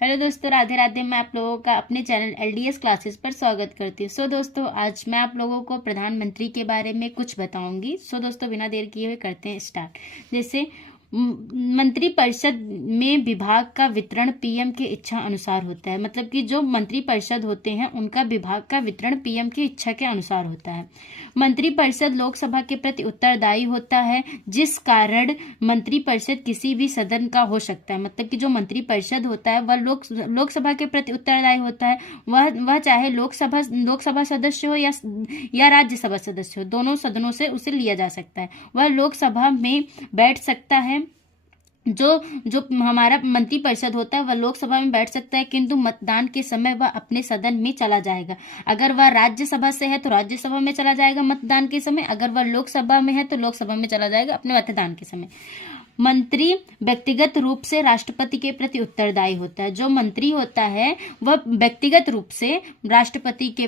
Hello दोस्तों, राधे राधे। मैं आप लोगों का अपने चैनल एलडीएस क्लासेस पर स्वागत करती हूँ। दोस्तों, आज मैं आप लोगों को प्रधानमंत्री के बारे में कुछ बताऊंगी। दोस्तों, बिना देर किए हुए करते हैं स्टार्ट। जैसे मंत्रिपरिषद में विभाग का वितरण पीएम के इच्छा अनुसार होता है। मतलब कि जो मंत्रिपरिषद होते हैं उनका विभाग का वितरण पीएम की इच्छा के अनुसार होता है। मंत्रिपरिषद लोकसभा के प्रति उत्तरदायी होता है, जिस कारण मंत्रिपरिषद किसी भी सदन का हो सकता है। मतलब कि जो मंत्रिपरिषद होता है वह लोकसभा के प्रति उत्तरदायी होता है। वह चाहे लोकसभा सदस्य हो या राज्यसभा सदस्य हो, दोनों सदनों से उसे लिया जा सकता है। वह लोकसभा में बैठ सकता है। जो हमारा मंत्रिपरिषद होता है वह लोकसभा में बैठ सकता है, किंतु मतदान के समय वह अपने सदन में चला जाएगा। अगर वह राज्यसभा से है तो राज्यसभा में चला जाएगा मतदान के समय। अगर वह लोकसभा में है तो लोकसभा में चला जाएगा अपने मतदान के समय। मंत्री व्यक्तिगत रूप से राष्ट्रपति के प्रति उत्तरदायी होता है। जो मंत्री होता है वह व्यक्तिगत रूप से राष्ट्रपति के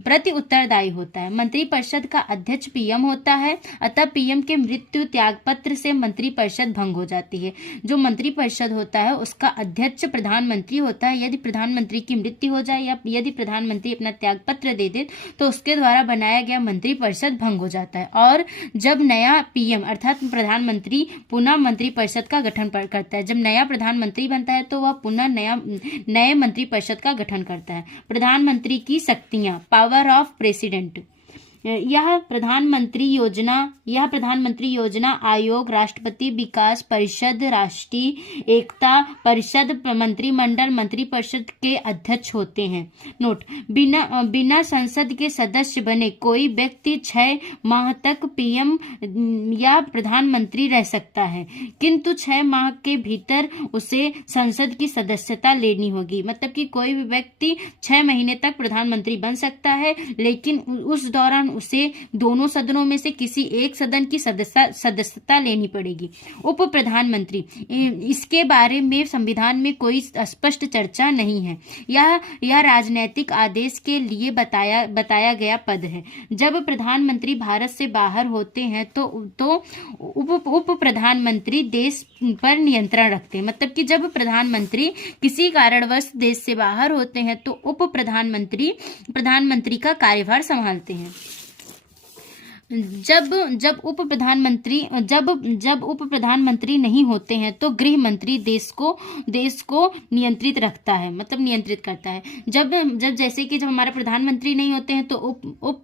प्रति उत्तरदायी होता है। मंत्रिपरिषद का अध्यक्ष पीएम होता है, अतः पीएम के मृत्यु त्याग पत्र से मंत्रिपरिषद भंग हो जाती है। जो मंत्रिपरिषद होता है उसका अध्यक्ष प्रधानमंत्री होता है। यदि प्रधानमंत्री की मृत्यु हो जाए या यदि प्रधानमंत्री अपना त्याग पत्र दे दे तो उसके द्वारा बनाया गया मंत्रिपरिषद भंग हो जाता है। और जब नया पीएम अर्थात प्रधानमंत्री पुनः मंत्रिपरिषद का गठन करता है, जब नया प्रधानमंत्री बनता है तो वह पुनः नए मंत्रिपरिषद का गठन करता है। प्रधानमंत्री की शक्तियां, पावर ऑफ प्रेसिडेंट। यह प्रधानमंत्री योजना आयोग, राष्ट्रपति विकास परिषद, राष्ट्रीय एकता परिषद, मंत्रिमंडल, मंत्रिपरिषद के अध्यक्ष होते हैं। नोट: बिना संसद के सदस्य बने कोई व्यक्ति 6 माह तक पीएम या प्रधानमंत्री रह सकता है, किंतु 6 माह के भीतर उसे संसद की सदस्यता लेनी होगी। मतलब कि कोई भी व्यक्ति 6 महीने तक प्रधानमंत्री बन सकता है, लेकिन उस दौरान उसे दोनों सदनों में से किसी एक सदन की सदस्यता लेनी पड़ेगी। उप प्रधानमंत्री, इसके बारे में संविधान में कोई स्पष्ट चर्चा नहीं है। यह राजनीतिक आदेश के लिए बताया गया पद है। जब प्रधानमंत्री भारत से बाहर होते हैं तो उप प्रधानमंत्री देश पर नियंत्रण रखते हैं। मतलब कि जब प्रधानमंत्री किसी कारणवश देश से बाहर होते हैं तो उप प्रधानमंत्री का कार्यभार संभालते हैं। जब उप प्रधानमंत्री नहीं होते हैं तो गृह मंत्री देश को नियंत्रित रखता है, मतलब नियंत्रित करता है। जब जैसे कि जब हमारा प्रधानमंत्री नहीं होते हैं तो उप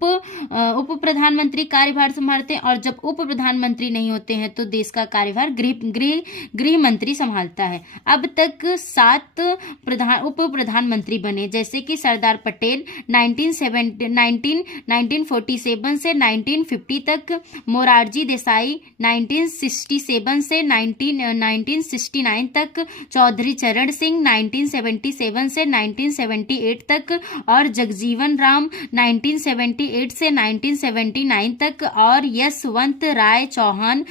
प्रधानमंत्री कार्यभार संभालते हैं, और जब उप प्रधानमंत्री नहीं होते हैं तो देश का कार्यभार गृह मंत्री संभालता है। अब तक 7 उप प्रधानमंत्री बने, जैसे कि सरदार पटेल 1947 से 1950 तक, मोरारजी देसाई 1967 से 1969 तक, चौधरी चरण सिंह 1977 से 1978 तक, और जगजीवन राम 1978 से 1979 तक, और यशवंत राय चौहान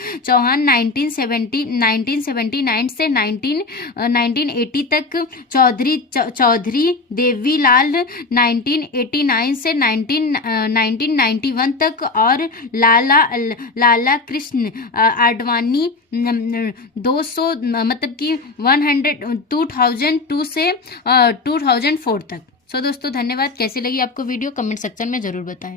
1979 से 1980 तक, चौधरी देवीलाल 1989 से 1991 तक, और लाला कृष्ण आडवाणी 2002 से 2004 तक। दोस्तों, धन्यवाद। कैसी लगी आपको वीडियो कमेंट सेक्शन में जरूर बताएं।